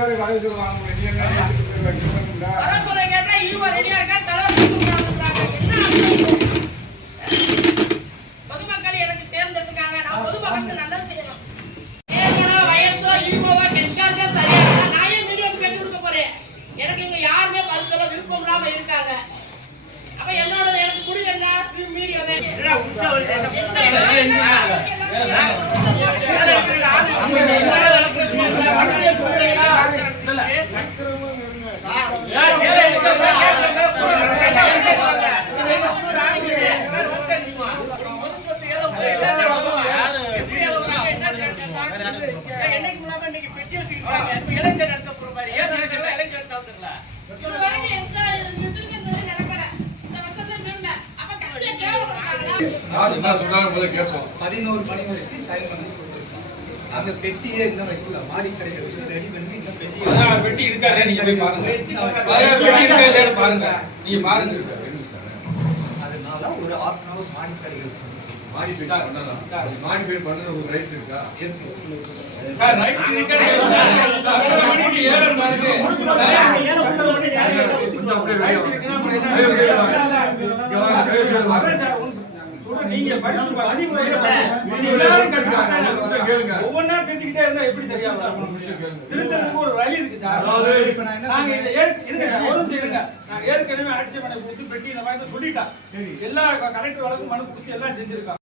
வேற வகை சொல்லுவாங்க. நீ என்ன வர சொல்ல கேட்டா இவ ரெடியா இருக்கா தலைவர் கூப்பிடுறாங்க. என்ன பொதுமக்கள் எனக்கு தேர்ந்தெடுத்துக்காங்க. நான் பொதுமக்களுக்கு நல்லது செய்யணும். ஏன்னா வயசோ ஈகோவா கெஞ்சாதே சரியா இருக்கா. நான் ஏன் மீடியாவுக்கு பேட்டி கொடுக்க போறேன்? எனக்கு இங்க யாருமே பதில் சொல்ல விருப்பம் இல்லாம இருக்காங்க. அப்ப என்னோட எனக்கு குடி என்ன மீடியா தான். அந்த பெட்டியே இன்னும் வைக்கல. மாடி கடைகள் ரெடி பண்ணி இன்னும் பெட்டி இருக்காரு. நீங்க போய் பாருங்க. பாருங்க, நீங்க பாருங்க. அதனால ஒரு ஆஃப் அன் அவர் மாடி கடைகள் மாடிஃபை பண்ணலாம். மாடிஃபை பண்றது உங்களுக்கு ரைட்ஸ் இருக்கா? சார் ரைட்ஸ் இருக்கு. ஏறல் பாருங்க. நீங்க படிச்சு ஒவ்வொன்னா தெரிஞ்சுக்கிட்டே இருந்தா எப்படி சரியா திருத்தத்துக்கு ஒரு வழி இருக்கு சார். நாங்க ஏற்கனவே ஆட்சேபனை கொடுத்து பெட்டி இந்த மாதிரி சொல்லிட்டா எல்லா கலெக்டர் வழக்கு மனு கொடுத்து எல்லாம் செஞ்சிருக்கோம்.